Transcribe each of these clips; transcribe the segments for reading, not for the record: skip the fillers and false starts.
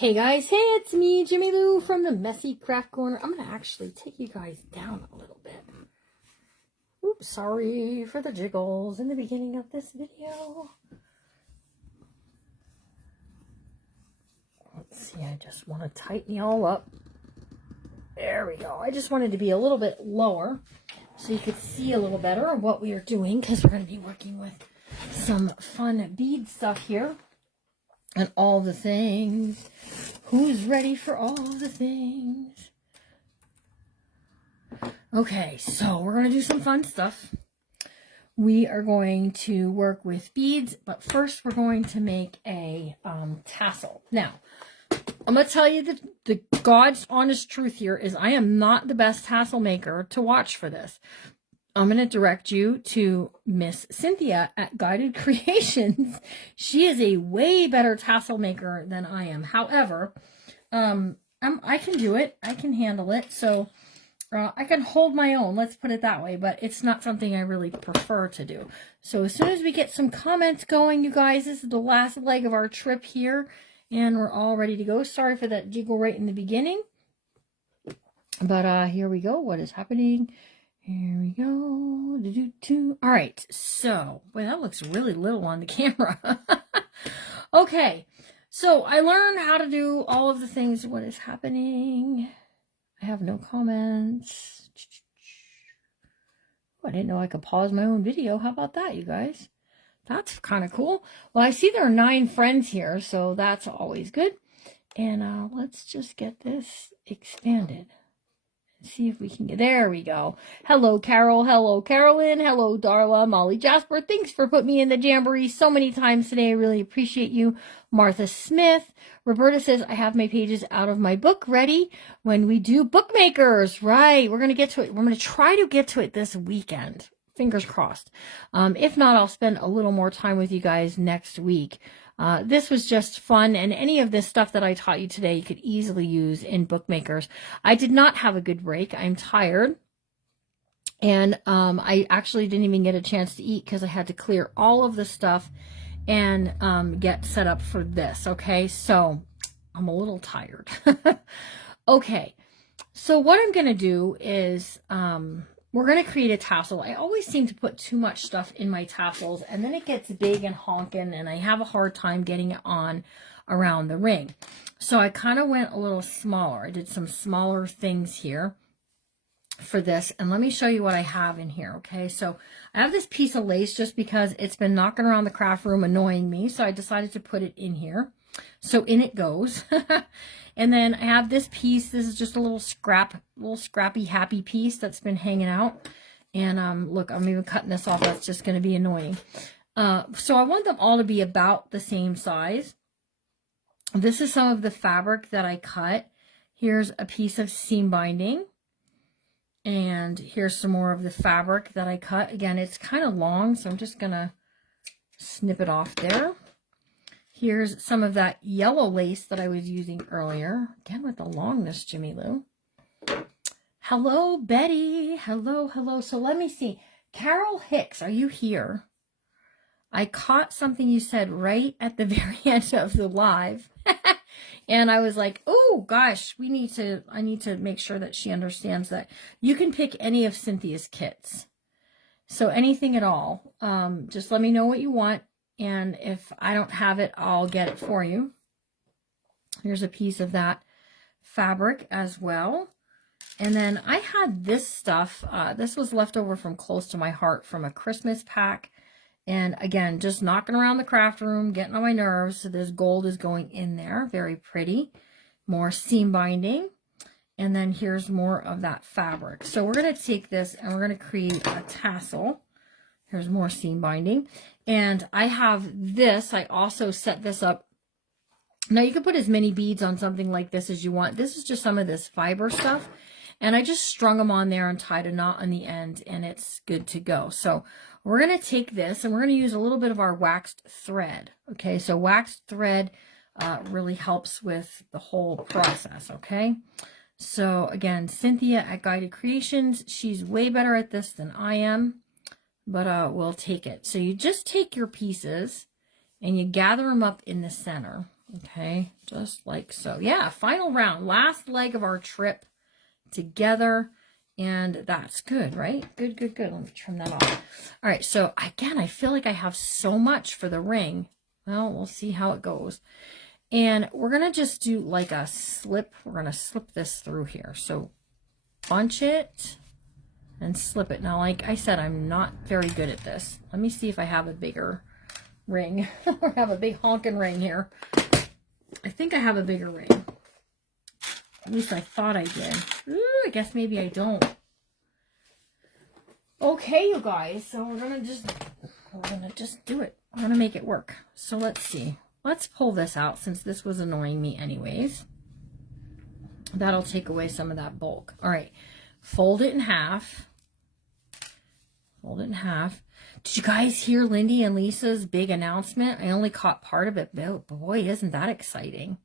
Hey guys, hey, it's me, Jimmy Lou from the Messy Craft Corner. I'm going to actually take you guys down a little bit. Oops, sorry for the jiggles in the beginning of this video. Let's see, I just want to tighten you all up. There we go. I just wanted to be a little bit lower so you could see a little better what we are doing, because we're going to be working with some fun bead stuff here. And all the things. Who's ready for all the things? Okay, so we're going to do some fun stuff. We are going to work with beads, but first we're going to make a tassel. Now, I'm going to tell you the God's honest truth here is I am not the best tassel maker to watch for this. I'm going to direct you to Miss Cynthia at Guided Creations. She is a way better tassel maker than I am. However, I can do it. I can handle it. So I can hold my own. Let's put it that way. But it's not something I really prefer to do. So as soon as we get some comments going, you guys, this is the last leg of our trip here. And we're all ready to go. Sorry for that jiggle right in the beginning. But here we go. What is happening? Here we go. All right, so, boy, that looks really little on the camera. Okay, so I learned how to do all of the things. What is happening? I have no comments. Oh, I didn't know I could pause my own video. How about that, you guys? That's kind of cool. Well, I see there are 9 friends here, so that's always good. And let's just get this expanded. See if we can get, there we go. Hello, Carol. Hello, Carolyn. Hello, Darla, Molly, Jasper. Thanks for putting me in the jamboree so many times today. I really appreciate you. Martha Smith. Roberta says, I have my pages out of my book ready when we do bookmakers. Right. We're going to get to it. We're going to try to get to it this weekend. Fingers crossed. If not, I'll spend a little more time with you guys next week. This was just fun, and any of this stuff that I taught you today, you could easily use in bookmakers. I did not have a good break. I'm tired, and I actually didn't even get a chance to eat because I had to clear all of the stuff and get set up for this, okay? So I'm a little tired. Okay, so what I'm going to do is we're going to create a tassel. I always seem to put too much stuff in my tassels, and then it gets big and honking, and I have a hard time getting it on around the ring. So I kind of went a little smaller. I did some smaller things here for this, and let me show you what I have in here, okay? So I have this piece of lace just because it's been knocking around the craft room annoying me, so I decided to put it in here. So in it goes. And then I have this piece. This is just a little scrappy, happy piece that's been hanging out. And look, I'm even cutting this off. That's just going to be annoying. So I want them all to be about the same size. This is some of the fabric that I cut. Here's a piece of seam binding. And here's some more of the fabric that I cut. Again, it's kind of long, so I'm just going to snip it off there. Here's some of that yellow lace that I was using earlier. Again, with the longness, Jimmy Lou. Hello, Betty. Hello, hello. So let me see. Carol Hicks, are you here? I caught something you said right at the very end of the live. And I was like, oh, gosh, I need to make sure that she understands that. You can pick any of Cynthia's kits. So anything at all. Just let me know what you want. And if I don't have it, I'll get it for you. Here's a piece of that fabric as well. And then I had this stuff. This was left over from Close to My Heart from a Christmas pack. And again, just knocking around the craft room, getting on my nerves. So this gold is going in there. Very pretty. More seam binding. And then here's more of that fabric. So we're going to take this and we're going to create a tassel. Here's more seam binding. And I have this. I also set this up. Now, you can put as many beads on something like this as you want. This is just some of this fiber stuff. And I just strung them on there and tied a knot on the end, and it's good to go. So we're going to take this, and we're going to use a little bit of our waxed thread. Okay, so waxed thread really helps with the whole process, okay? So, again, Cynthia at Guided Creations. She's way better at this than I am. But we'll take it. So you just take your pieces and you gather them up in the center. Okay, just like so. Yeah, final round, last leg of our trip together. And that's good, right? Good, good, good. Let me trim that off. All right, so again, I feel like I have so much for the ring. Well, we'll see how it goes. And we're going to just do like a slip. We're going to slip this through here. So bunch it and slip it. Now, like I said, I'm not very good at this. Let me see if I have a bigger ring or have a big honking ring here. I think I have a bigger ring. At least I thought I did. Ooh, I guess maybe I don't. Okay, you guys. So we're gonna just do it. We're gonna make it work. So let's see. Let's pull this out since this was annoying me anyways. That'll take away some of that bulk. All right. Fold it in half. Fold it in half. Did you guys hear Lindy and Lisa's big announcement? I only caught part of it, but boy, isn't that exciting.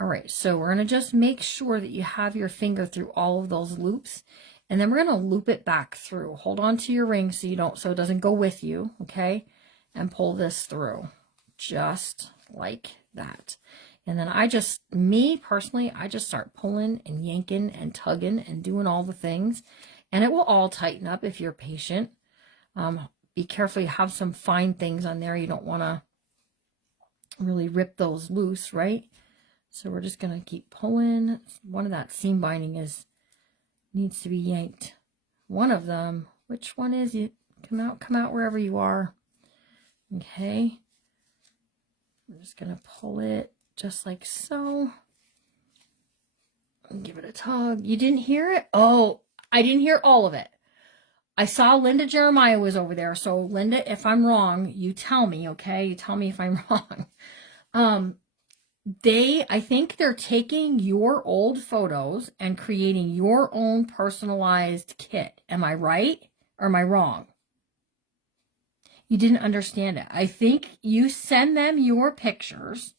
All right, so we're going to just make sure that you have your finger through all of those loops, and then we're going to loop it back through. Hold on to your ring so it doesn't go with you, okay? And pull this through just like that. And then me personally, I just start pulling and yanking and tugging and doing all the things, and it will all tighten up if you're patient. Be careful, you have some fine things on there. You don't want to really rip those loose, right? So we're just going to keep pulling. One of that seam binding needs to be yanked. One of them, which one is it? Come out wherever you are. Okay. We're just going to pull it just like so. And give it a tug. You didn't hear it? Oh, I didn't hear all of it. I saw Linda Jeremiah was over there. So Linda, if I'm wrong, you tell me, okay? You tell me if I'm wrong. I think they're taking your old photos and creating your own personalized kit. Am I right or am I wrong? You didn't understand it. I think you send them your pictures,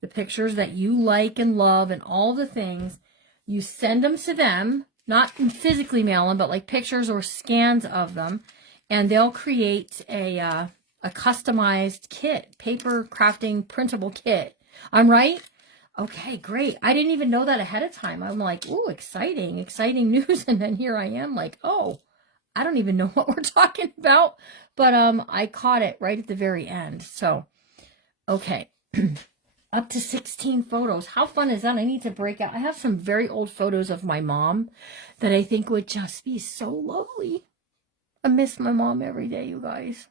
the pictures that you like and love and all the things. You send them to them, not physically mail them, but like pictures or scans of them, and they'll create a customized kit, paper crafting printable kit. I'm right? Okay, great. I didn't even know that ahead of time. I'm like, ooh, exciting news. And then here I am like, oh, I don't even know what we're talking about. But I caught it right at the very end. So, okay. Up to 16 photos. How fun is that? I need to break out. I have some very old photos of my mom that I think would just be so lovely. I miss my mom every day, you guys.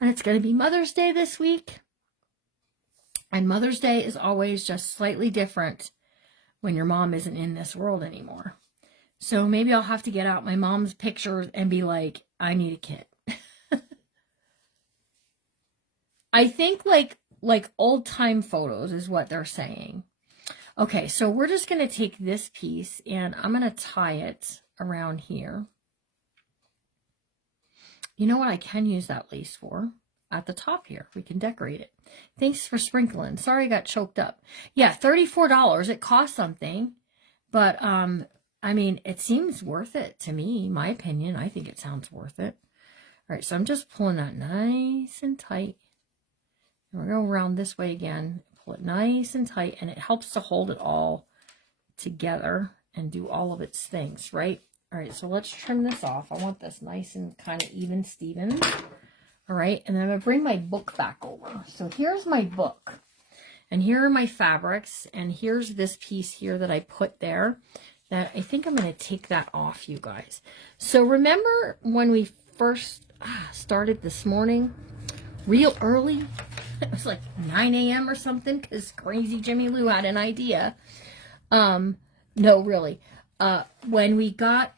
And it's going to be Mother's Day this week. And Mother's Day is always just slightly different when your mom isn't in this world anymore. So maybe I'll have to get out my mom's pictures and be like, I need a kit. I think like old time photos is what they're saying. Okay, so we're just going to take this piece and I'm going to tie it around here. You know what I can use that lace for? At the top here, we can decorate it. Thanks for sprinkling. Sorry I got choked up. Yeah, $34. It costs something, but I mean, it seems worth it to me, my opinion. I think it sounds worth it. All right, so I'm just pulling that nice and tight. And we're going to go around this way again. Pull it nice and tight, and it helps to hold it all together and do all of its things, right? All right, so let's trim this off. I want this nice and kind of even Steven. All right, and then I'm going to bring my book back over. So here's my book, and here are my fabrics, and here's this piece here that I put there that I think I'm going to take that off, you guys. So remember when we first started this morning, real early? It was like 9 a.m. or something because crazy Jimmy Lou had an idea. No, really. When we got,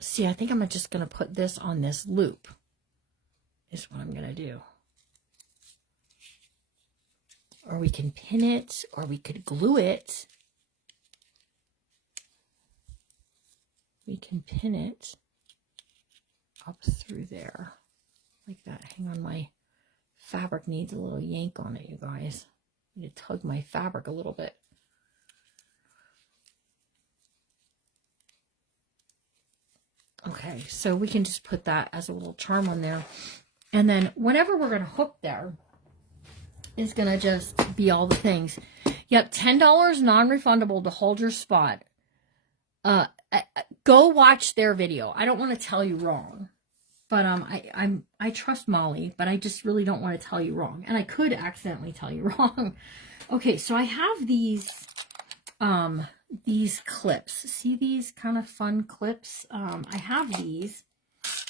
see, I think I'm just going to put this on this loop. Is what I'm going to do. Or we can pin it, or we could glue it. We can pin it up through there. Like that. Hang on, my fabric needs a little yank on it, you guys. I need to tug my fabric a little bit. Okay, so we can just put that as a little charm on there. And then whenever we're going to hook there, is going to just be all the things. Yep, $10 non-refundable to hold your spot. Go watch their video. I don't want to tell you wrong. But I trust Molly, but I just really don't want to tell you wrong. And I could accidentally tell you wrong. Okay, so I have these clips. See these kind of fun clips? I have these.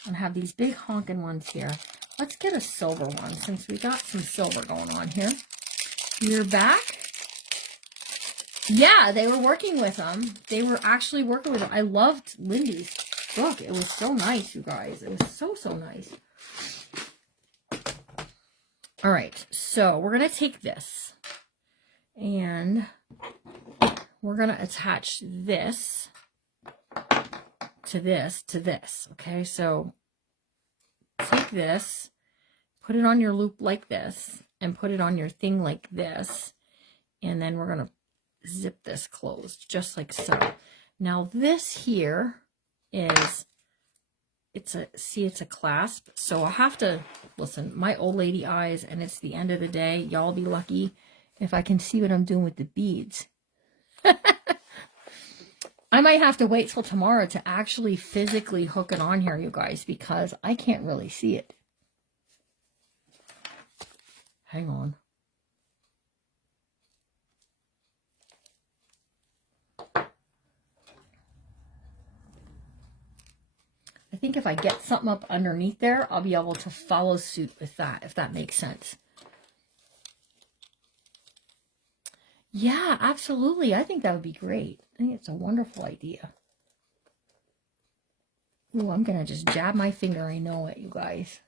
And have these big honking ones here. Let's get a silver one since we got some silver going on here. You're back. Yeah, they were working with them. They were actually working with them. I loved Lindy's book. It was so nice, you guys. It was so, so nice. All right, so we're going to take this and we're going to attach this to this. Okay, so take this, put it on your loop like this, and put it on your thing like this, and then we're going to zip this closed just like so. Now this here is, it's a clasp, so I have to, listen, my old lady eyes, and it's the end of the day. Y'all be lucky if I can see what I'm doing with the beads. I might have to wait till tomorrow to actually physically hook it on here, you guys, because I can't really see it. Hang on. I think if I get something up underneath there, I'll be able to follow suit with that, if that makes sense. Yeah, absolutely. I think that would be great. I think it's a wonderful idea. Ooh, I'm going to just jab my finger. I know it, you guys.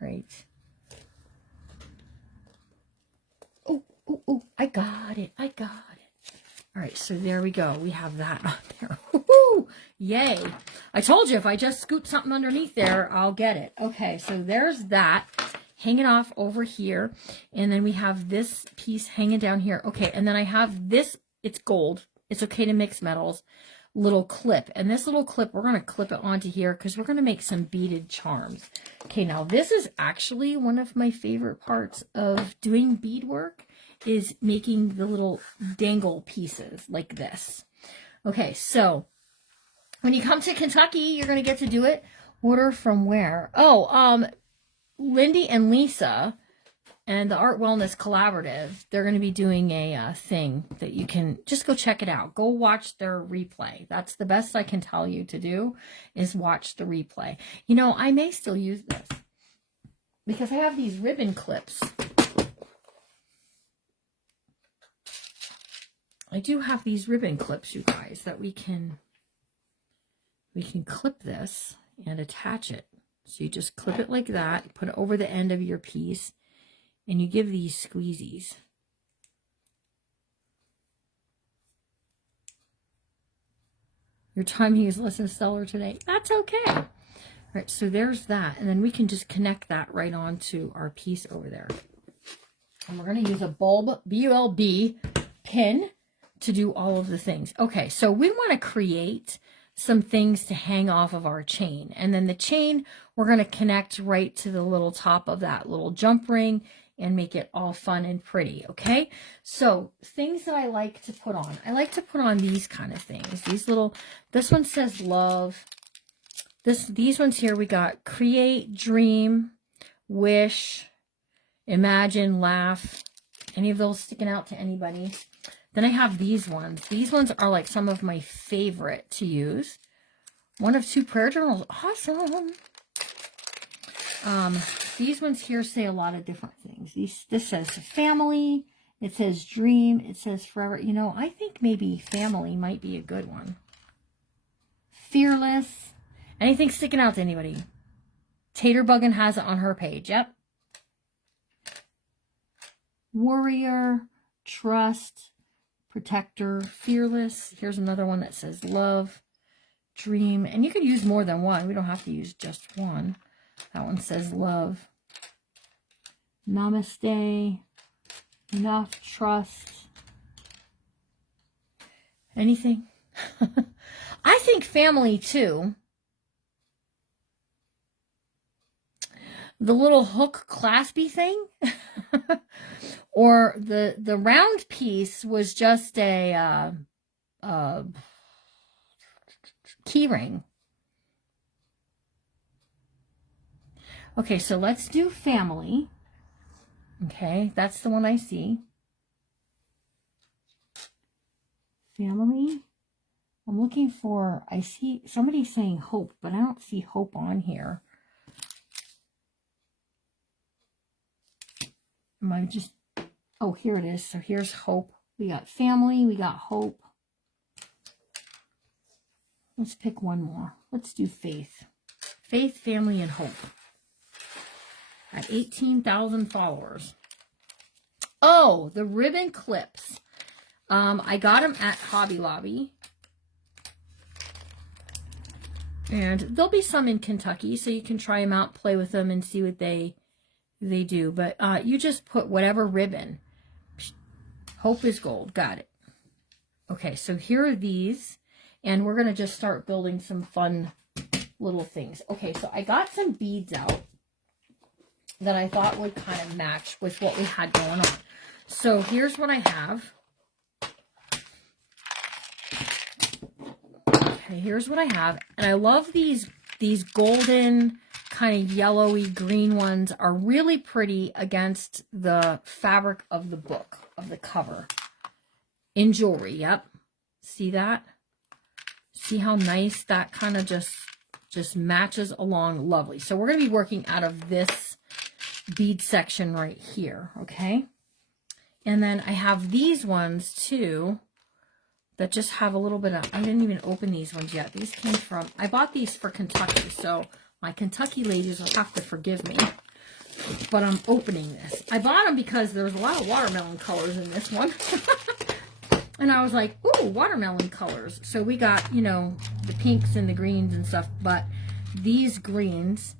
Right. Oh, oh, oh, I got it. I got it. All right, so there we go. We have that on there. Woohoo! Yay. I told you if I just scoot something underneath there, I'll get it. Okay, so there's that hanging off over here. And then we have this piece hanging down here. Okay, and then I have this, it's gold. It's okay to mix metals. Little clip. And this little clip, we're going to clip it onto here because we're going to make some beaded charms. Okay, now this is actually one of my favorite parts of doing beadwork, is making the little dangle pieces like this. Okay, so when you come to Kentucky, you're going to get to do it. Order from where? Oh, Lindy and Lisa and the Art Wellness Collaborative, they're going to be doing a thing that you can just go check it out. Go watch their replay. That's the best I can tell you to do, is watch the replay. You know, I may still use this because I have these ribbon clips. I do have these ribbon clips, you guys, that we can clip this and attach it. So you just clip it like that, put it over the end of your piece, and you give these squeezies. Your timing is less than stellar today. That's okay. All right, so there's that. And then we can just connect that right onto our piece over there. And we're going to use a bulb, BULB pin to do all of the things. Okay, so we want to create some things to hang off of our chain. And then the chain, we're going to connect right to the little top of that little jump ring and make it all fun and pretty, okay? So things that I like to put on. I like to put on these kind of things. These little, this one says love. These ones here, we got create, dream, wish, imagine, laugh. Any of those sticking out to anybody? Then I have these ones. These ones are like some of my favorite to use. One of two prayer journals. Awesome. These ones here say a lot of different things. This says family. It says dream. It says forever. You know, I think maybe family might be a good one. Fearless. Anything sticking out to anybody? Tater Buggin has it on her page. Yep. Warrior. Trust. Protector, fearless. Here's another one that says love, dream. And you could use more than one. We don't have to use just one. That one says love. Namaste. Enough, trust. Anything? I think family too. the little hook claspy thing. Or the round piece was just a key ring. Okay, so let's do family. Okay, that's the one I see. Family. I'm looking for, I see somebody saying hope, but I don't see hope on here. Am I just, oh, here it is. So here's hope. We got family, we got hope. Let's pick one more. Let's do faith. Faith, family, and hope. At 18,000 followers. Oh, the ribbon clips. I got them at Hobby Lobby. And there'll be some in Kentucky, so you can try them out, play with them, and see what they do. But you just put whatever ribbon. Hope is gold. Got it. Okay, so here are these. And we're going to just start building some fun little things. Okay, so I got some beads out that I thought would kind of match with what we had going on. So here's what I have. Okay, here's what I have. And I love these golden kind of yellowy green ones are really pretty against the fabric of the book, of the cover. In jewelry, yep. See that? See how nice that kind of just matches along lovely. So we're going to be working out of this bead section right here, okay? And then I have these ones too that just have a little bit of, I didn't even open these ones yet. These came from, I bought these for Kentucky, so my Kentucky ladies will have to forgive me, but I'm opening this. I bought them because there's a lot of watermelon colors in this one. And I was like, ooh, watermelon colors. So we got, you know, the pinks and the greens and stuff, but these greens,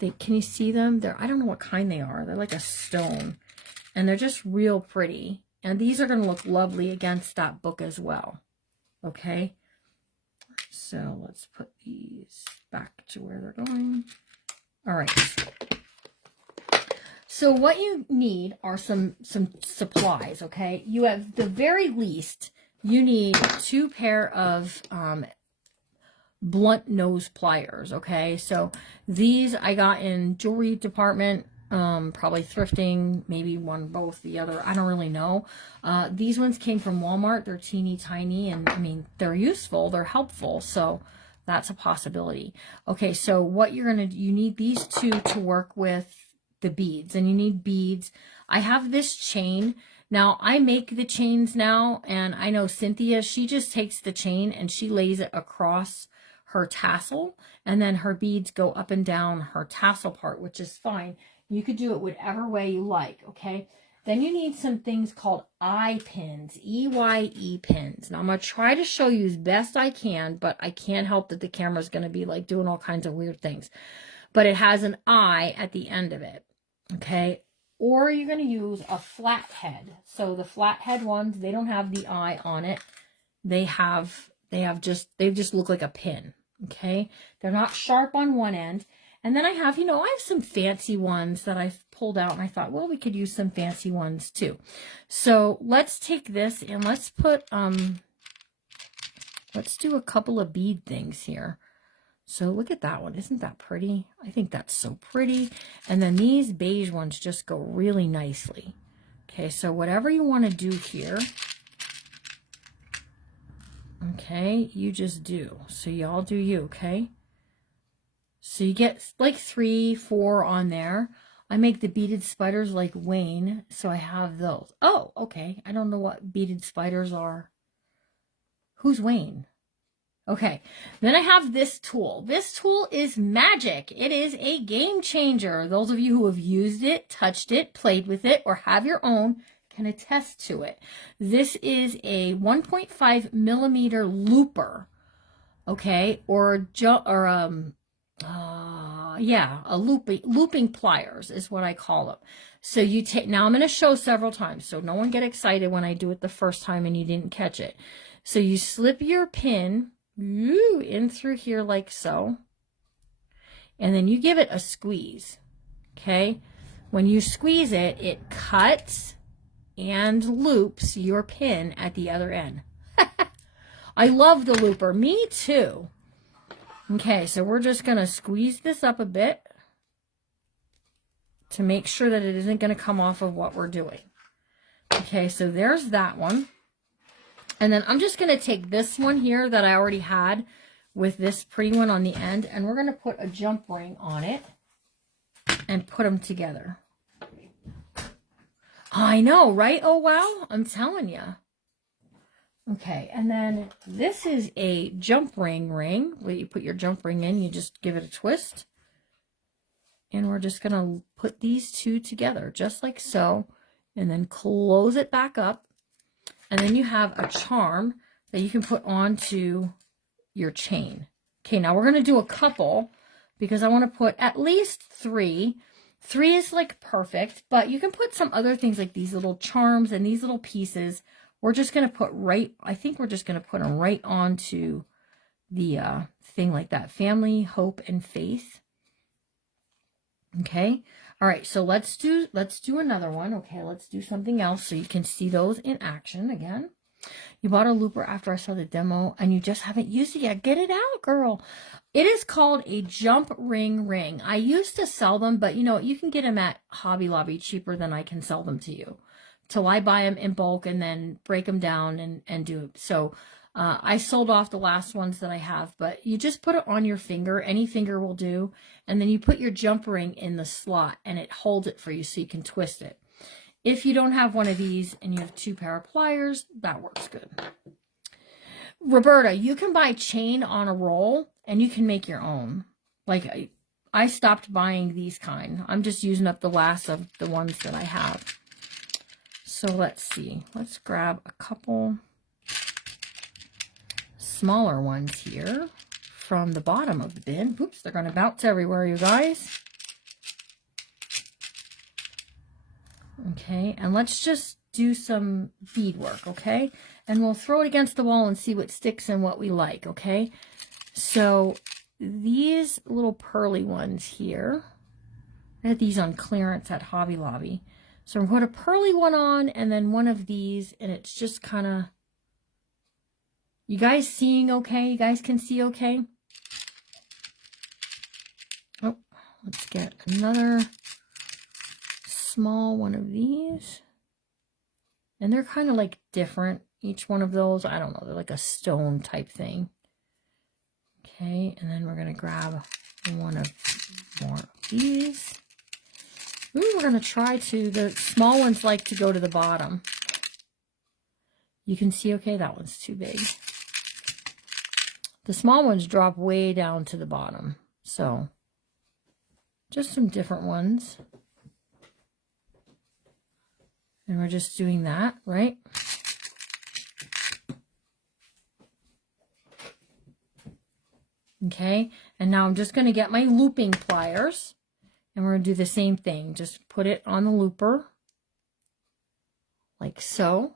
can you see them? I don't know what kind they are. They're like a stone. And they're just real pretty. And these are going to look lovely against that book as well. Okay. So let's put these back to where they're going. All right. So what you need are some supplies, okay? You have, the very least, you need 2 pair of blunt nose pliers, okay? So these I got in jewelry department, probably thrifting, maybe one, both, the other, I don't really know. These ones came from Walmart. They're teeny tiny, and I mean, they're useful, they're helpful, so that's a possibility. Okay, so what you need these 2 to work with the beads, and you need beads. I have this chain. Now I make the chains now, and I know Cynthia, she just takes the chain and she lays it across her tassel, and then her beads go up and down her tassel part, which is fine. You could do it whatever way you like, okay? Then you need some things called eye pins, EYE pins. Now I'm going to try to show you as best I can, but I can't help that the camera's going to be like doing all kinds of weird things. But it has an eye at the end of it, okay? Or you're going to use a flat head. So the flat head ones, they don't have the eye on it. They just look like a pin, okay? They're not sharp on one end. And then I have, I have some fancy ones that I've pulled out, and I thought, well, we could use some fancy ones too. So let's take this and let's put, let's do a couple of bead things here. So look at that one. Isn't that pretty? I think that's so pretty. And then these beige ones just go really nicely. Okay, so whatever you want to do here, okay, you just do. So y'all do you, okay? So you get like 3, 4 on there. I make the beaded spiders like Wayne, so I have those. Oh, okay. I don't know what beaded spiders are. Who's Wayne? Okay, then I have this tool. This tool is magic. It is a game changer. Those of you who have used it, touched it, played with it, or have your own can attest to it. This is a 1.5 millimeter looper, okay, looping pliers is what I call them. So you take, now I'm going to show several times, so no one get excited when I do it the first time and you didn't catch it. So you slip your pin in through here like so, and then you give it a squeeze. Okay, when you squeeze it, it cuts and loops your pin at the other end. I love the looper. Me too. Okay, so we're just going to squeeze this up a bit to make sure that it isn't going to come off of what we're doing. Okay, so there's that one. And then I'm just going to take this one here that I already had with this pretty one on the end, and we're going to put a jump ring on it and put them together. I know, right? Oh, wow. I'm telling you. Okay, and then this is a jump ring where you put your jump ring in, you just give it a twist. And we're just going to put these two together, just like so, and then close it back up. And then you have a charm that you can put onto your chain. Okay, now we're going to do a couple because I want to put at least 3. 3 is like perfect, but you can put some other things like these little charms and these little pieces. We're just going to put I think we're just going to put them right onto the thing like that. Family, hope, and faith. Okay. All right. So let's do another one. Okay. Let's do something else so you can see those in action again. You bought a looper after I saw the demo and you just haven't used it yet. Get it out, girl. It is called a jump ring. I used to sell them, but you know, you can get them at Hobby Lobby cheaper than I can sell them to you. Till I buy them in bulk and then break them down and do it. So I sold off the last ones that I have, but you just put it on your finger. Any finger will do. And then you put your jump ring in the slot and it holds it for you so you can twist it. If you don't have one of these and you have 2 pair of pliers, that works good. Roberta, you can buy chain on a roll and you can make your own. Like I stopped buying these kind. I'm just using up the last of the ones that I have. So let's see. Let's grab a couple smaller ones here from the bottom of the bin. Oops, they're going to bounce everywhere, you guys. Okay, and let's just do some bead work, okay? And we'll throw it against the wall and see what sticks and what we like, okay? So these little pearly ones here, I had these on clearance at Hobby Lobby. So I'm going to put a pearly one on and then one of these, and it's just kind of, you guys seeing okay? You guys can see okay? Oh, let's get another small one of these. And they're kind of like different, each one of those. I don't know, they're like a stone type thing. Okay, and then we're going to grab one of more of these. Ooh, we're going to try the small ones like to go to the bottom. You can see, okay, that one's too big. The small ones drop way down to the bottom. So, just some different ones. And we're just doing that, right? Okay, and now I'm just going to get my looping pliers. And we're going to do the same thing. Just put it on the looper. Like so.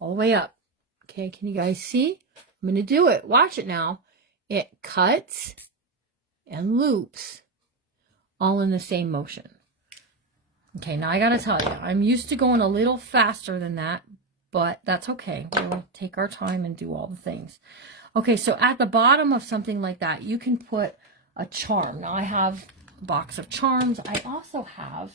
All the way up. Okay, can you guys see? I'm going to do it. Watch it now. It cuts and loops all in the same motion. Okay, now I got to tell you, I'm used to going a little faster than that, but that's okay. We'll take our time and do all the things. Okay, so at the bottom of something like that, you can put a charm. Now I have a box of charms. I also have,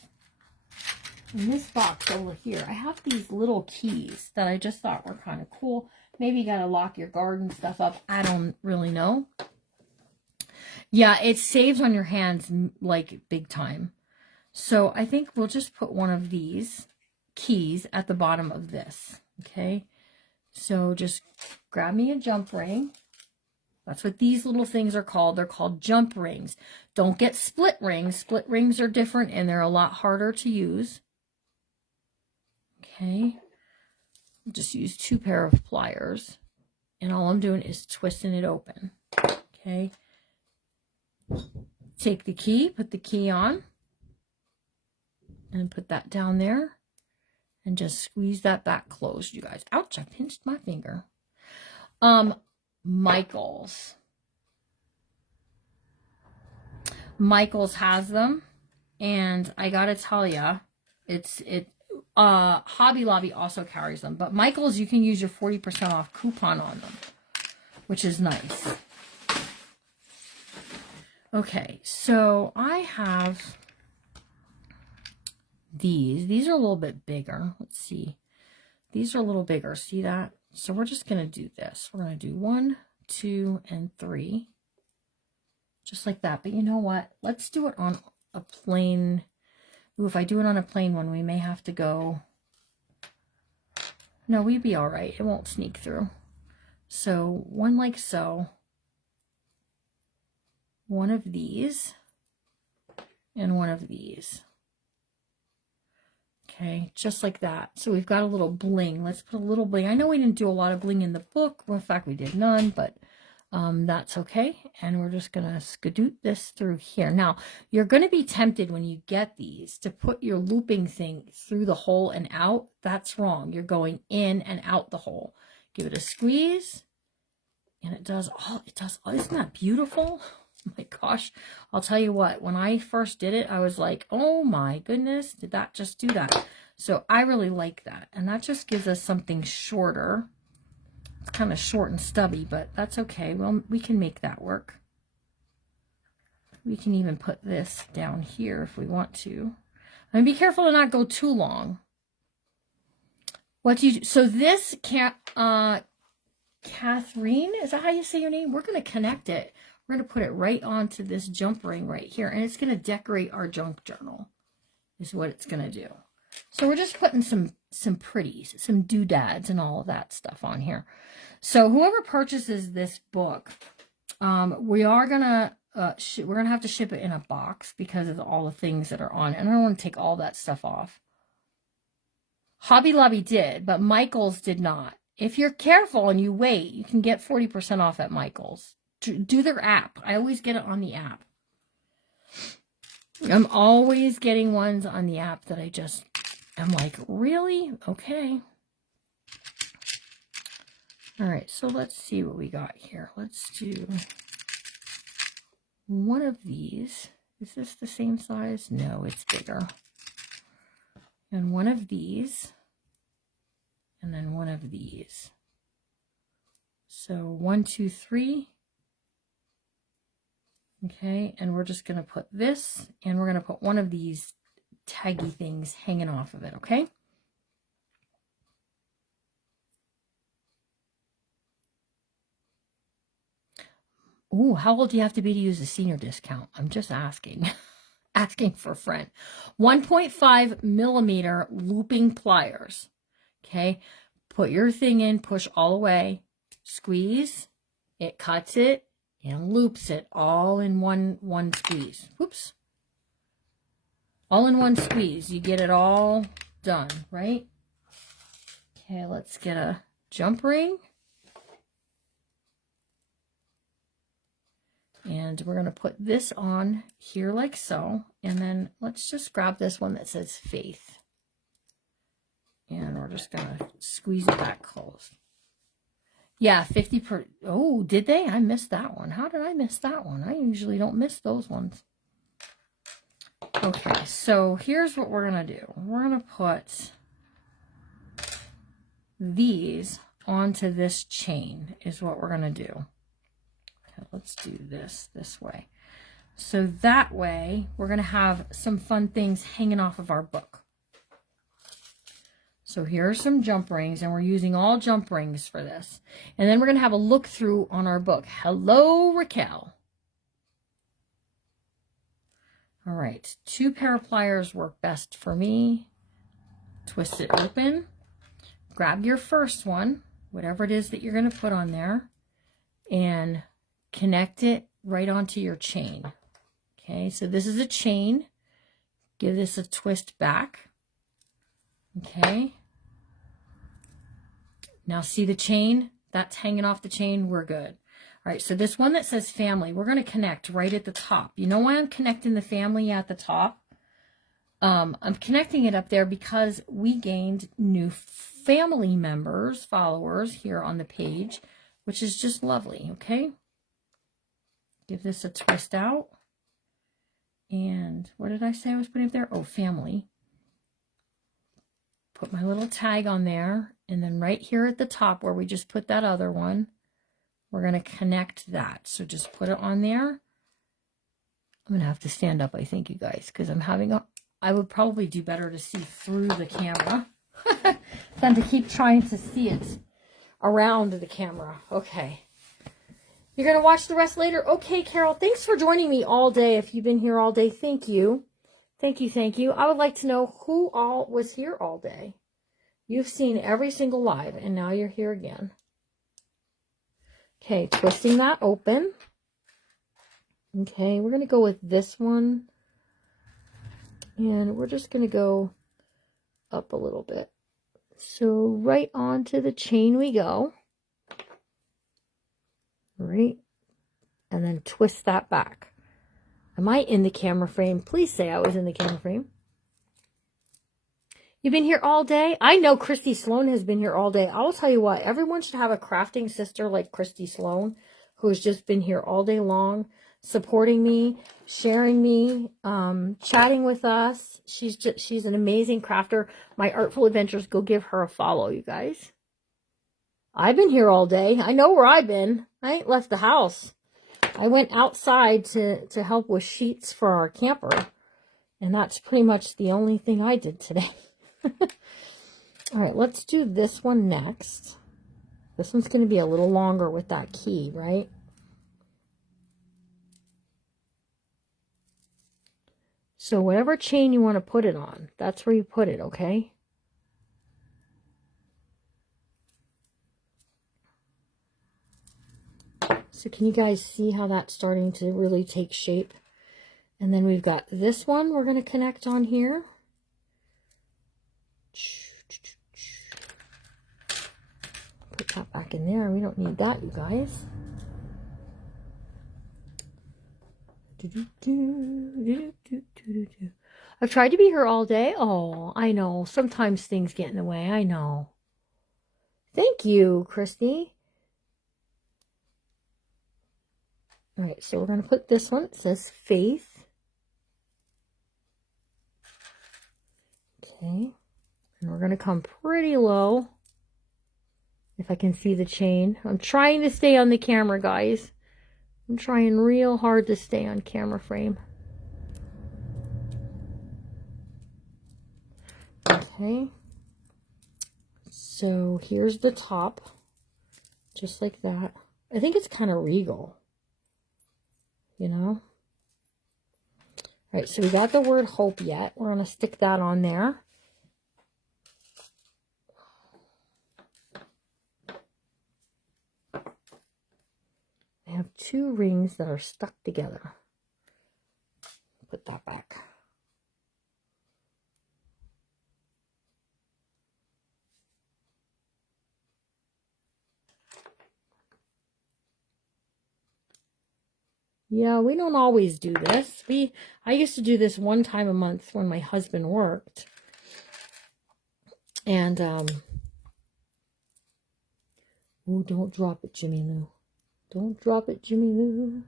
in this box over here, I have these little keys that I just thought were kind of cool. Maybe you got to lock your garden stuff up. I don't really know. Yeah, it saves on your hands like big time. So I think we'll just put one of these keys at the bottom of this. Okay. So just grab me a jump ring. That's what these little things are called. They're called jump rings. Don't get split rings. Split rings are different and they're a lot harder to use. Okay. Just use 2 pair of pliers. And all I'm doing is twisting it open. Okay. Take the key, put the key on. And put that down there. And just squeeze that back closed, you guys. Ouch, I pinched my finger. Michael's has them. and I gotta tell ya, Hobby Lobby also carries them, but Michael's, you can use your 40% off coupon on them, which is nice. Okay, so I have these. These are a little bit bigger. Let's see. These are a little bigger. See that? So we're just going to do this. We're going to do 1, 2, and 3. Just like that. But you know what? Let's do it on a plain. Ooh, if I do it on a plain one, we may have to go. No, we'd be all right. It won't sneak through. So one like so. One of these. And one of these. Okay, just like that. So we've got a little bling. Let's put a little bling. I know we didn't do a lot of bling in the book. Well, in fact, we did none, but that's okay. And we're just going to skadoot this through here. Now, you're going to be tempted when you get these to put your looping thing through the hole and out. That's wrong. You're going in and out the hole. Give it a squeeze. And it does all. Isn't that beautiful? Oh my gosh, I'll tell you what, when I first did it, I was like, oh my goodness, did that just do that? So I really like that. And that just gives us something shorter. It's kind of short and stubby, but that's okay. Well, we can make that work. We can even put this down here if we want to. And be careful to not go too long. What do you do? So this Catherine, is that how you say your name? We're going to connect it. We're going to put it right onto this jump ring right here. And it's going to decorate our junk journal is what it's going to do. So we're just putting some pretties, some doodads and all of that stuff on here. So whoever purchases this book, we're going to have to ship it in a box because of all the things that are on it. And I don't want to take all that stuff off. Hobby Lobby did, but Michael's did not. If you're careful and you wait, you can get 40% off at Michael's. Do their app. I always get it on the app. I'm always getting ones on the app that I'm like, really? Okay. All right, so let's see what we got here. Let's do one of these. Is this the same size? No, it's bigger. And one of these. And then one of these. So 1, 2, 3. Okay, and we're just going to put this, and we're going to put one of these taggy things hanging off of it, okay? Ooh, how old do you have to be to use the senior discount? I'm just asking. Asking for a friend. 1.5 millimeter looping pliers. Okay, put your thing in, push all the way, squeeze, it cuts it, and loops it all in one squeeze. Whoops. All in one squeeze. You get it all done, right? Okay, let's get a jump ring. And we're going to put this on here like so. And then let's just grab this one that says Faith. And we're just going to squeeze it back closed. Yeah, 50 per... Oh, did they? I missed that one. How did I miss that one? I usually don't miss those ones. Okay, so here's what we're going to do. We're going to put these onto this chain is what we're going to do. Okay, let's do this way. So that way, we're going to have some fun things hanging off of our book. So here are some jump rings, and we're using all jump rings for this. And then we're going to have a look through on our book. Hello, Raquel. All right, 2 pair of pliers work best for me. Twist it open. Grab your first one, whatever it is that you're going to put on there, and connect it right onto your chain. Okay, so this is a chain. Give this a twist back. Okay. Now see the chain? That's hanging off the chain. We're good. All right, so this one that says family, we're going to connect right at the top. You know why I'm connecting the family at the top? I'm connecting it up there because we gained new family members, followers here on the page, which is just lovely, okay? Give this a twist out. And what did I say I was putting up there? Oh, family. Put my little tag on there. And then right here at the top where we just put that other one, we're going to connect that. So just put it on there. I'm going to have to stand up, I think, you guys, because I'm having a... I would probably do better to see through the camera than to keep trying to see it around the camera. Okay. You're going to watch the rest later? Okay, Carol, thanks for joining me all day. If you've been here all day, thank you. Thank you, thank you. I would like to know who all was here all day. You've seen every single live, and now you're here again. Okay, twisting that open. Okay, we're going to go with this one. And we're just going to go up a little bit. So right onto the chain we go. Right. And then twist that back. Am I in the camera frame? Please say I was in the camera frame. You've been here all day? I know Christy Sloan has been here all day. I'll tell you what, everyone should have a crafting sister like Christy Sloan, who has just been here all day long, supporting me, sharing me, chatting with us. She's an amazing crafter. My Artful Adventures, go give her a follow, you guys. I've been here all day. I know where I've been. I ain't left the house. I went outside to help with sheets for our camper. And that's pretty much the only thing I did today. All right, let's do this one next. This one's going to be a little longer with that key, right? So whatever chain you want to put it on, that's where you put it, okay? So can you guys see how that's starting to really take shape? And then we've got this one we're going to connect on here. Put that back in there. We don't need that, you guys. I've tried to be here all day. Oh, I know. Sometimes things get in the way. I know. Thank you, Christy. All right, so we're going to put this one. It says Faith. Okay. And we're going to come pretty low. If I can see the chain. I'm trying to stay on the camera, guys. I'm trying real hard to stay on camera frame. Okay. So here's the top. Just like that. I think it's kind of regal. You know? All right, so we got the word hope yet. We're going to stick that on there. I have two rings that are stuck together. Put that back. Yeah, we don't always do this. I used to do this one time a month when my husband worked. And, oh, don't drop it, Jimmy Lou. Don't drop it, Jimmy Lou.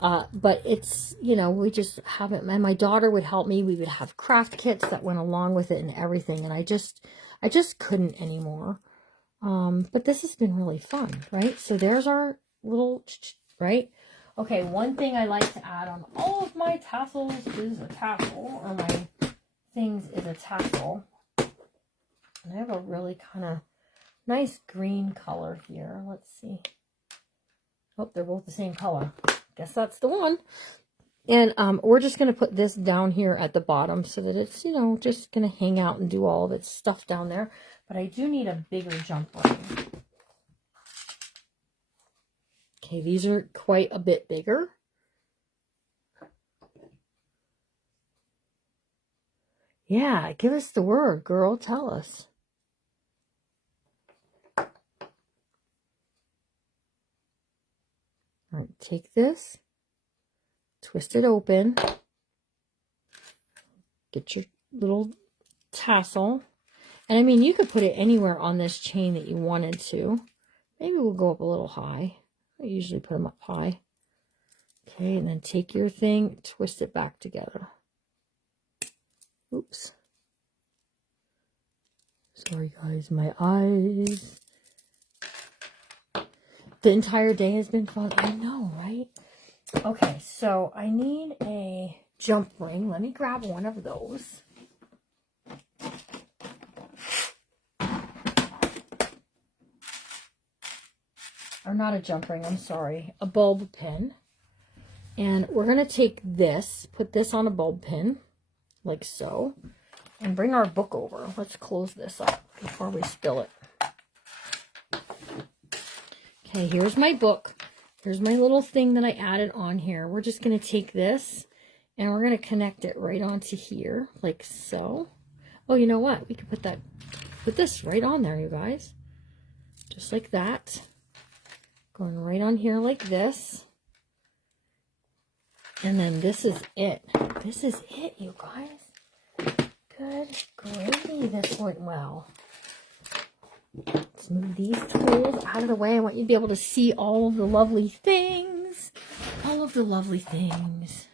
But it's, you know, we just haven't, and my daughter would help me. We would have craft kits that went along with it and everything. And I just couldn't anymore. But this has been really fun, right? So there's our little, right? Okay, one thing I like to add on all of my tassels is a tassel, or my things is a tassel. And I have a really kind of nice green color here. Let's see. Oh, they're both the same color. Guess that's the one. And we're just going to put this down here at the bottom so that it's, you know, just going to hang out and do all of its stuff down there. But I do need a bigger jump ring. Okay, these are quite a bit bigger. Yeah, give us the word, girl. Tell us. All right, take this, twist it open, get your little tassel. And I mean, you could put it anywhere on this chain that you wanted to. Maybe we'll go up a little high. I usually put them up high. Okay, and then take your thing, twist it back together. Oops. Sorry guys, my eyes. The entire day has been fun. I know, right? Okay, so I need a jump ring. Let me grab one of those. Or not a jump ring, I'm sorry. A bulb pin. And we're going to take this, put this on a bulb pin, like so, and bring our book over. Let's close this up before we spill it. Okay, here's my book. Here's my little thing that I added on here. We're just going to take this and we're going to connect it right onto here, like so. Oh, you know what? We could put this right on there, you guys. Just like that. Going right on here like this. And then this is it. This is it, you guys. Good gravy. This went well. Let's move these tools out of the way. I want you to be able to see all of the lovely things. All of the lovely things.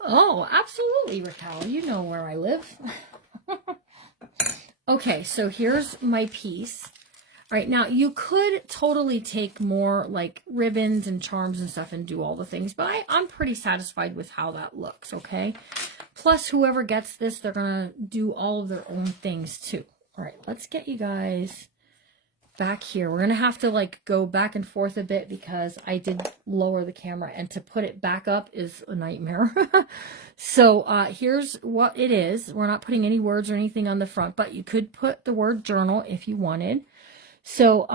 Oh, absolutely, Raquel. You know where I live. Okay, so here's my piece. All right, now you could totally take more like ribbons and charms and stuff and do all the things, but I'm pretty satisfied with how that looks, okay? Plus, whoever gets this, they're going to do all of their own things too. All right, let's get you guys back here. We're going to have to like go back and forth a bit because I did lower the camera, and to put it back up is a nightmare. So here's what it is. We're not putting any words or anything on the front, but you could put the word journal if you wanted. So,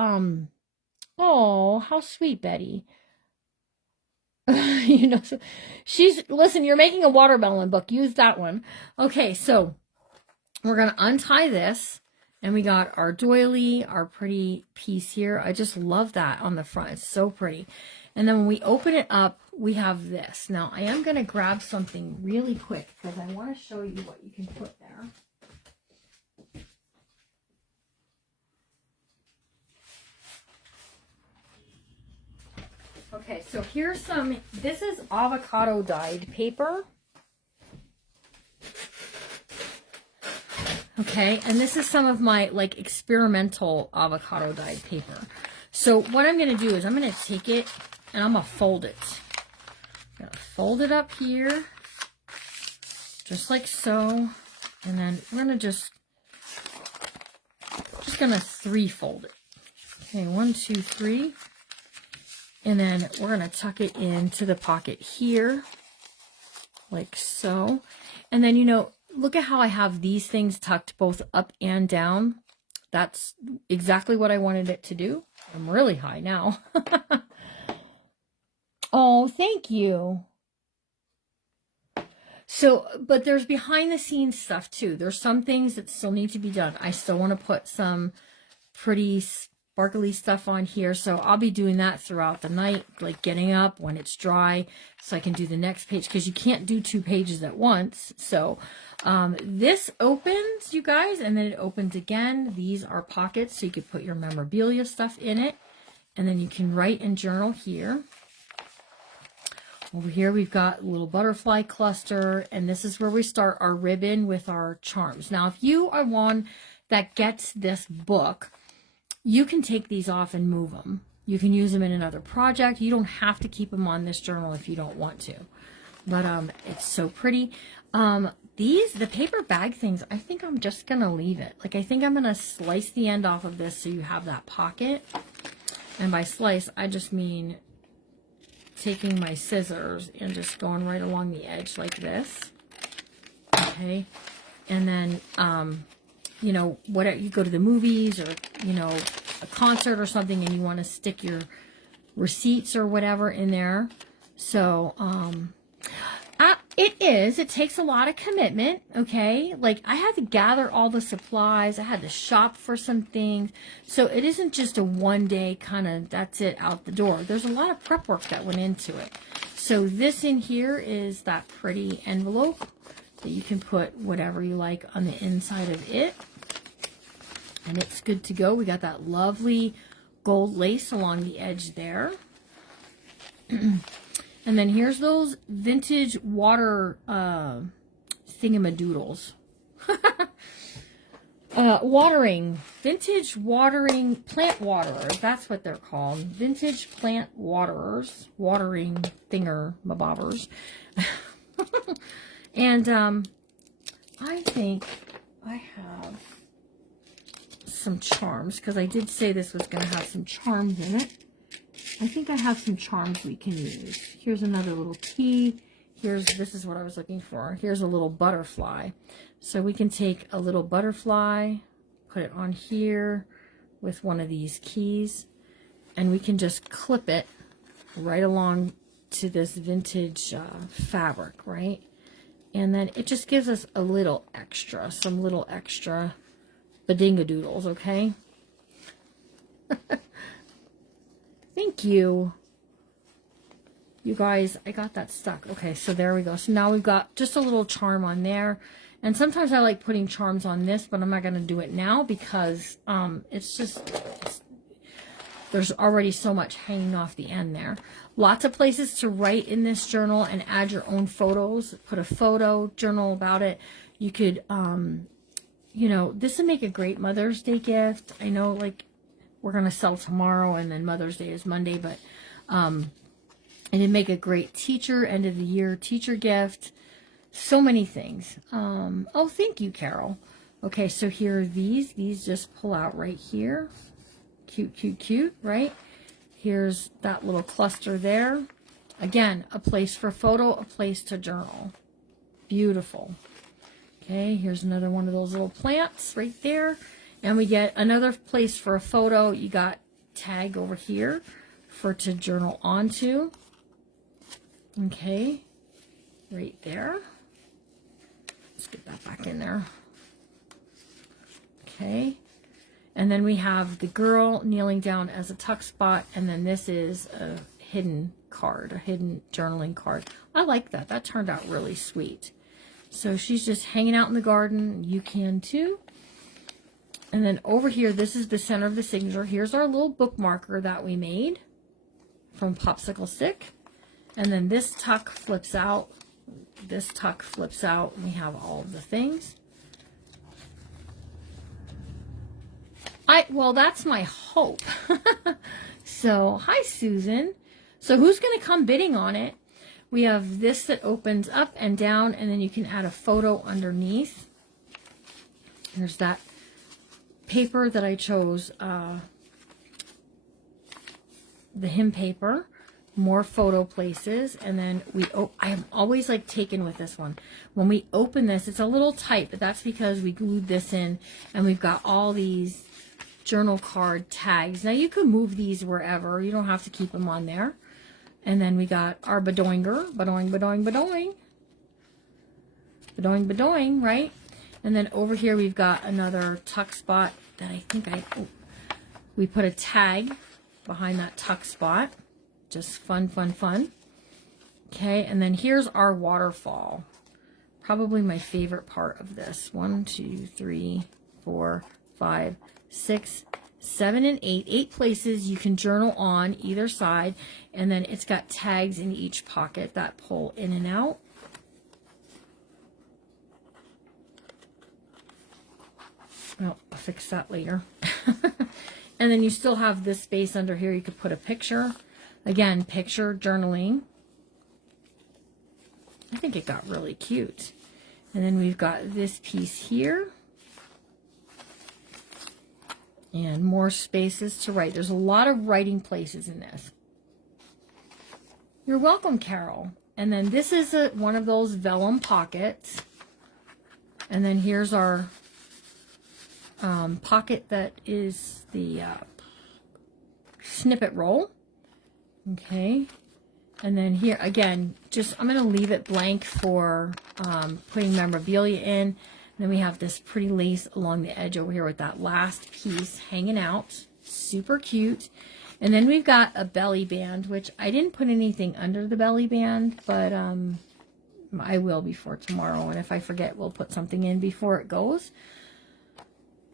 oh, how sweet, Betty. You know, so listen, you're making a watermelon book. Use that one. Okay, so we're going to untie this. And we got our doily, our pretty piece here. I just love that on the front. It's so pretty. And then when we open it up, we have this. Now, I am going to grab something really quick because I want to show you what you can put there. Okay, so here's some, this is avocado dyed paper. Okay, and this is some of my like experimental avocado dyed paper. So what I'm going to do is I'm going to take it and I'm going to fold it. I'm going to fold it up here, just like so. And then we're going to just going to 3-fold it. Okay, 1, 2, 3. And then we're going to tuck it into the pocket here, like so. And then, you know, look at how I have these things tucked both up and down. That's exactly what I wanted it to do. I'm really high now. Oh, thank you. So, but there's behind the scenes stuff too. There's some things that still need to be done. I still want to put some pretty sparkly stuff on here. So I'll be doing that throughout the night, like getting up when it's dry so I can do the next page, because you can't do 2 pages at once. So this opens, you guys, and then it opens again. These are pockets, so you could put your memorabilia stuff in it. And then you can write and journal here. Over here, we've got a little butterfly cluster, and this is where we start our ribbon with our charms. Now, if you are one that gets this book, you can take these off and move them. You can use them in another project. You don't have to keep them on this journal if you don't want to. But it's so pretty. The paper bag things, I think I'm just going to leave it. Like, I think I'm going to slice the end off of this so you have that pocket. And by slice, I just mean taking my scissors and just going right along the edge like this. Okay. And then, you know, whatever, you go to the movies or, you know, a concert or something and you want to stick your receipts or whatever in there. So, it takes a lot of commitment, okay? Like, I had to gather all the supplies. I had to shop for some things. So it isn't just a one-day kind of, that's it, out the door. There's a lot of prep work that went into it. So this in here is that pretty envelope that you can put whatever you like on the inside of it. And it's good to go. We got that lovely gold lace along the edge there. And then here's those vintage water thingamadoodles. Vintage watering plant waterers. That's what they're called. Vintage plant waterers. Watering thinger-mabobbers. And I think I have some charms, because I did say this was going to have some charms in it. I think I have some charms we can use. Here's another little key. This is what I was looking for. Here's a little butterfly. So we can take a little butterfly, put it on here with one of these keys, and we can just clip it right along to this vintage fabric, right? And then it just gives us a little extra, some little extra badingadoodles, okay? Thank you. You guys, I got that stuck. Okay, so there we go. So now we've got just a little charm on there. And sometimes I like putting charms on this, but I'm not going to do it now because there's already so much hanging off the end there. Lots of places to write in this journal and add your own photos. Put a photo journal about it. You could, you know, this would make a great Mother's Day gift. I know, like, we're going to sell tomorrow and then Mother's Day is Monday, but it'd make a great teacher, end of the year teacher gift. So many things. Oh, thank you, Carol. Okay, so here are these. These just pull out right here. Cute, cute, cute, right? Here's that little cluster there. Again, a place for photo, a place to journal. Beautiful. Okay, here's another one of those little plants right there. And we get another place for a photo. You got tag over here to journal onto. Okay, right there. Let's get that back in there. Okay. And then we have the girl kneeling down as a tuck spot. And then this is a hidden card, a hidden journaling card. I like that. That turned out really sweet. So she's just hanging out in the garden. You can too. And then over here, this is the center of the signature. Here's our little bookmarker that we made from Popsicle Stick. And then this tuck flips out. This tuck flips out. And we have all of the things. Well, that's my hope. So, hi, Susan. So who's going to come bidding on it? We have this that opens up and down, and then you can add a photo underneath. There's that paper that I chose, the hymn paper. More photo places, and then I am always like taken with this one. When we open this, it's a little tight, but that's because we glued this in, and we've got all these journal card tags. Now you can move these wherever. You don't have to keep them on there. And then we got our badoinger, badoing, badoing, badoing. Badoing, badoing, right? And then over here we've got another tuck spot that I think we put a tag behind that tuck spot. Just fun, fun, fun. Okay, and then here's our waterfall. Probably my favorite part of this. 1, 2, 3, 4, 5, 6, 7, and 8. 8 places you can journal on either side. And then it's got tags in each pocket that pull in and out. Well, I'll fix that later. And then you still have this space under here. You could put a picture. Again, picture journaling. I think it got really cute. And then we've got this piece here. And more spaces to write. There's a lot of writing places in this. You're welcome, Carol. And then this is one of those vellum pockets. And then here's our pocket that is the snippet roll. Okay. And then here, again, I'm going to leave it blank for putting memorabilia in. And then we have this pretty lace along the edge over here with that last piece hanging out. Super cute. And then we've got a belly band, which I didn't put anything under the belly band, but I will before tomorrow. And if I forget, we'll put something in before it goes.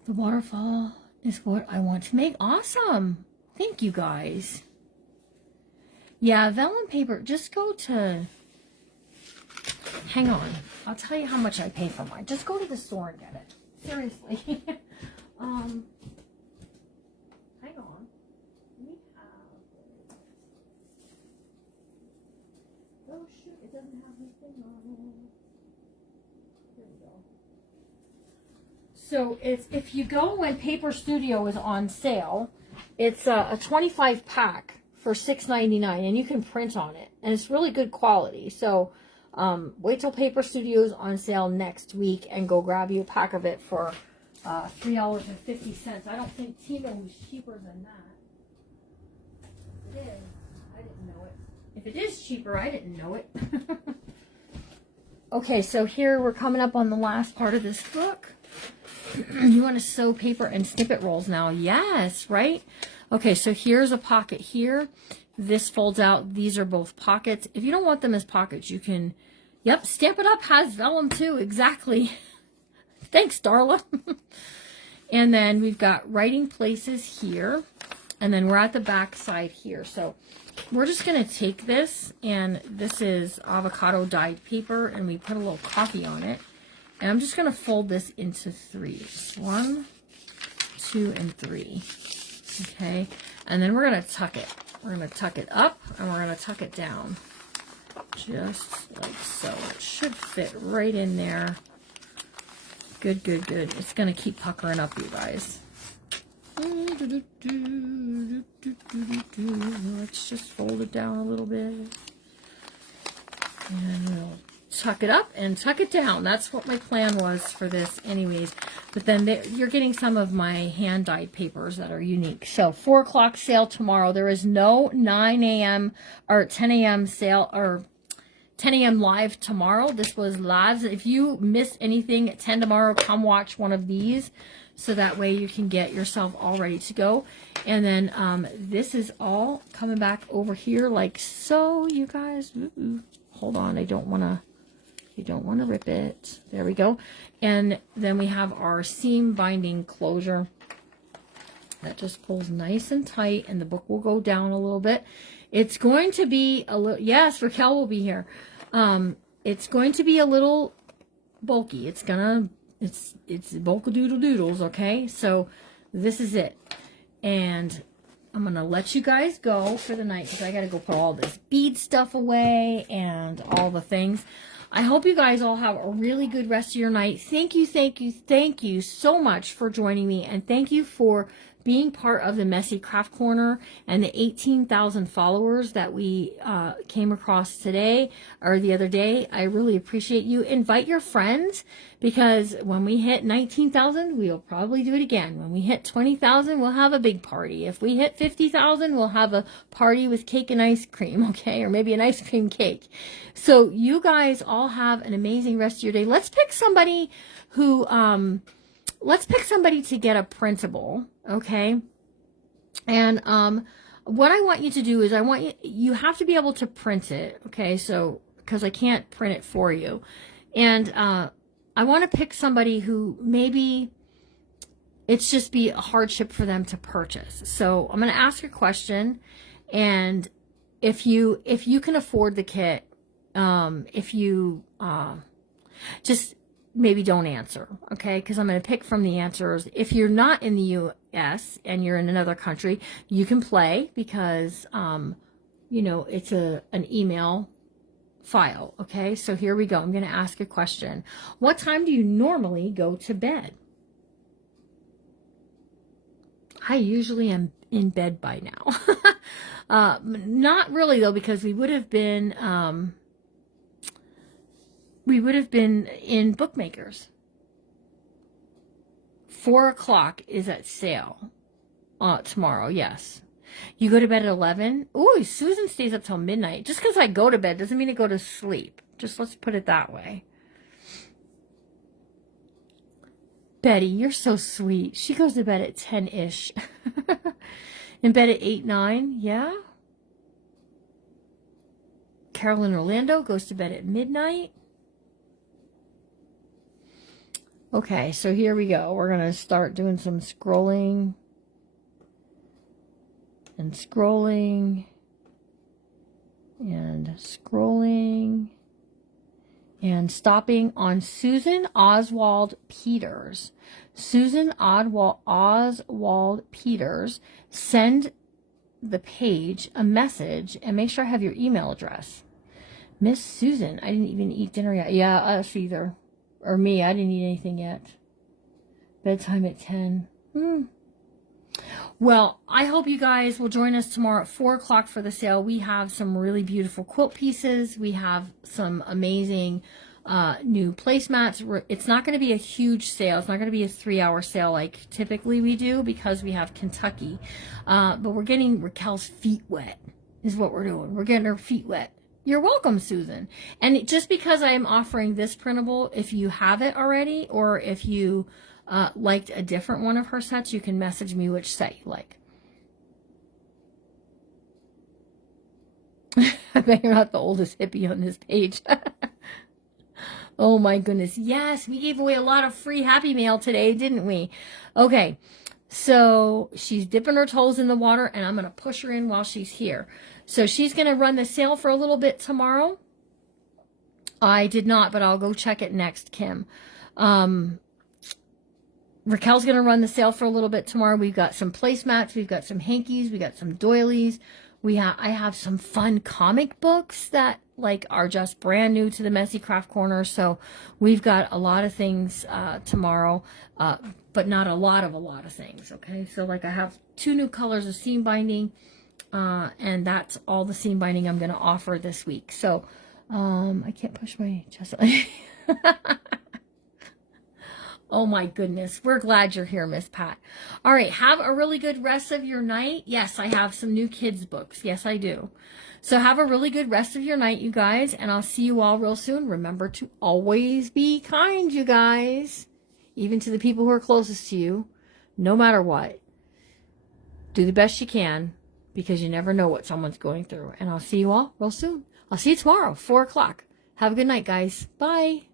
The waterfall, is what I want to make. Awesome. Thank you guys. Yeah, vellum paper, just go to, hang on. I'll tell you how much I pay for mine. Just go to the store and get it. Seriously. Hang on. We have, oh shoot, it doesn't have anything on it. There we go. So if you go when Paper Studio is on sale, it's a 25 pack for $6.99, and you can print on it, and it's really good quality. So wait till Paper Studio is on sale next week and go grab you a pack of it for $3.50. I don't think Timo was cheaper than that. If it is, I didn't know it. If it is cheaper, I didn't know it. Okay, so here we're coming up on the last part of this book. You want to sew paper and snippet rolls now. Yes, right? Okay, so here's a pocket here. This folds out. These are both pockets. If you don't want them as pockets, you can, yep, Stamp It Up has vellum too. Exactly. Thanks, Darla. And then we've got writing places here. And then we're at the back side here. So we're just going to take this, and this is avocado dyed paper, and we put a little coffee on it. And I'm just going to fold this into threes. 1, 2, and 3. Okay. And then we're going to tuck it. We're going to tuck it up, and we're going to tuck it down. Just like so. It should fit right in there. Good, good, good. It's going to keep puckering up, you guys. Let's just fold it down a little bit. And we'll tuck it up and tuck it down. That's what my plan was for this anyways. But then you're getting some of my hand-dyed papers that are unique. So 4 o'clock sale tomorrow. There is no 9 a.m. or 10 a.m. sale or 10 a.m. live tomorrow. This was live. If you miss anything at 10 tomorrow, come watch one of these. So that way you can get yourself all ready to go. And then this is all coming back over here like so, you guys. Ooh, hold on, you don't want to rip it. There we go. And then we have our seam binding closure that just pulls nice and tight, and the book will go down a little bit. It's going to be a little, yes, Raquel will be here. It's going to be a little bulky. It's bulk doodle doodles, okay? So this is it. And I'm going to let you guys go for the night because I got to go put all this bead stuff away and all the things. I hope you guys all have a really good rest of your night. Thank you, thank you, thank you so much for joining me. And thank you for being part of the Messy Craft Corner and the 18,000 followers that we came across today or the other day. I really appreciate you. Invite your friends, because when we hit 19,000, we'll probably do it again. When we hit 20,000, we'll have a big party. If we hit 50,000, we'll have a party with cake and ice cream, okay? Or maybe an ice cream cake. So you guys all have an amazing rest of your day. Let's pick somebody who... let's pick somebody to get a printable, okay? And what I want you to do is you have to be able to print it, okay? So, because I can't print it for you. And I want to pick somebody who maybe it's just be a hardship for them to purchase. So I'm going to ask a question, and if you can afford the kit, just maybe don't answer, okay? Because I'm going to pick from the answers. If you're not in the U.S. and you're in another country, you can play because, you know, it's an email file, okay? So here we go. I'm going to ask a question. What time do you normally go to bed? I usually am in bed by now. Not really, though, because we would have been in Bookmakers. 4 o'clock is at sale tomorrow, yes. You go to bed at 11? Ooh, Susan stays up till midnight. Just because I go to bed doesn't mean I go to sleep. Just let's put it that way. Betty, you're so sweet. She goes to bed at 10-ish. In bed at 8, 9, yeah. Carolyn Orlando goes to bed at midnight. Okay, so here we go. We're going to start doing some scrolling and scrolling and scrolling and stopping on Susan Oswald Peters. Susan Oswald Peters. Send the page a message and make sure I have your email address. Miss Susan, I didn't even eat dinner yet. Yeah, us either. Or me, I didn't eat anything yet. Bedtime at 10. Well, I hope you guys will join us tomorrow at 4 o'clock for the sale. We have some really beautiful quilt pieces. We have some amazing new placemats. It's not going to be a huge sale. It's not going to be a 3-hour sale like typically we do because we have Kentucky. But we're getting Raquel's feet wet is what we're doing. We're getting her feet wet. You're welcome, Susan. And just because I am offering this printable, if you have it already or if you liked a different one of her sets, you can message me which set you like. I bet you're not the oldest hippie on this page. Oh my goodness. Yes, we gave away a lot of free Happy Mail today, didn't we? Okay, so she's dipping her toes in the water and I'm going to push her in while she's here. So she's going to run the sale for a little bit tomorrow. I did not, but I'll go check it next, Kim. Raquel's going to run the sale for a little bit tomorrow. We've got some placemats. We've got some hankies. We got some doilies. I have some fun comic books that are just brand new to the Messy Craft Corner. So we've got a lot of things tomorrow, but not a lot of things. Okay. So I have 2 new colors of seam binding, and that's all the seam binding I'm going to offer this week. So, I can't push my chest. Oh my goodness. We're glad you're here, Miss Pat. All right. Have a really good rest of your night. Yes, I have some new kids books. Yes, I do. So have a really good rest of your night, you guys. And I'll see you all real soon. Remember to always be kind, you guys. Even to the people who are closest to you. No matter what. Do the best you can. Because you never know what someone's going through. And I'll see you all real soon. I'll see you tomorrow, 4 o'clock. Have a good night, guys. Bye.